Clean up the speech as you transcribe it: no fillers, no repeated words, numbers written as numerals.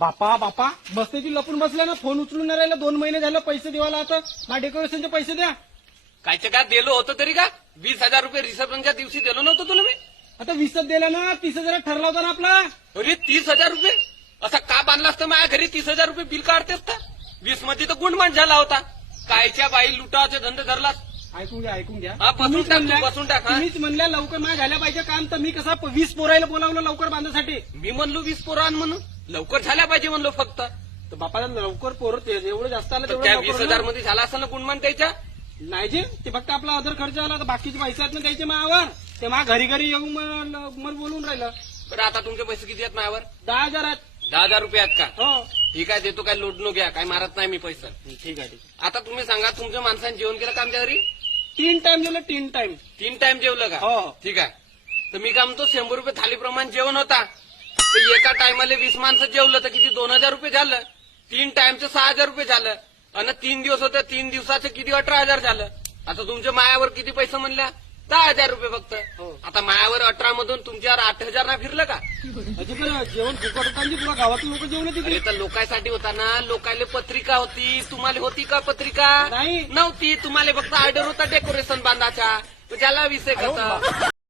बापा बापा बसतेची लपून बसल्या ना, फोन उचलून नाही राहिला, 2 महिने झालं पैसे देवाला. आता ना डेकोरेशनचे पैसे द्या. कायच्या काय दिलो होतं तरी का? 20,000 रुपये रिसेप्शनच्या दिवशी दिलो नव्हतं तुला मी? आता 20 दिला ना, 30,000 ठरला होता ना आपला. अरे 30,000 रुपये असा का बांधला असतं माझ्या घरी? 30,000 रुपये बिल काढतेस तर 20 मध्ये तर गुणमान झाला होता. कायच्या बाई लुटाचे धंदे धरला. ऐकून घ्या. हा, बसून टाक तू, बसून टाक. हा. तुम्हीच म्हणल्या लवकर माझ्या झाल्या पाहिजे काम, तर मी कसा 20 पोरायला बोलावलं लवकर बांधण्यासाठी. मी म्हणलो 20 पोरं आण म्हणून, लवकर झाल्या पाहिजे म्हणलो फक्त. तर बापाला लवकर पोरं जेवढं जास्त आलं तर तेवढं त्या लवकर 20,000 होणार. मध्ये झाला असं ना गुणमान त्याच्या. नाही जे ते फक्त आपला अदर खर्च आला, तर बाकीचे पैसे आहेत ना त्याचे मायावर. ते माझ्या घरी येऊन मला बोलून राहिलं. बरं आता तुमचे पैसे किती आहेत माझ्यावर? 10,000 आहेत. 10,000 रुपये आहेत का? हो ठीक आहे, देतो. काय लोट नो घ्या, काय मारत नाही मी पैसा. ठीक आहे. आता तुम्ही सांगा, तुमच्या माणसाने जेवण केलं का आमच्या घरी? 3 टाइम दिलं, 3 टाइम. 3 टाइम जेवलं का? हो. ठीक आहे. तर मी काय म्हणतो, 100 रुपये थालीप्रमाणे जेवण होता, तर एका टायमाला 20 माणसं जेवलं तर किती? 2,000 रुपये झालं. 3 टाइमचं 6,000 रुपये झालं. आणि 3 दिवस होते, 3 दिवसाचं किती? 18,000 झालं. आता तुमच्या मायावर किती पैसे म्हणल्या? 10,000 रुपये फक्त. हो. आता मायावर 18 मधून तुमच्यावर 8,000 ना फिरलं का? अजिबात जेवण फुकट होतं, पुरा गावातून लोक जेवण अरे तिथे. तर लोकांसाठी होता ना, लोकांना पत्रिका होती. तुम्हाला होती का पत्रिका? नाही. नव्हती. तुम्हाला फक्त ऑर्डर होता डेकोरेशन बांधाचा. ज्याला विषय कसा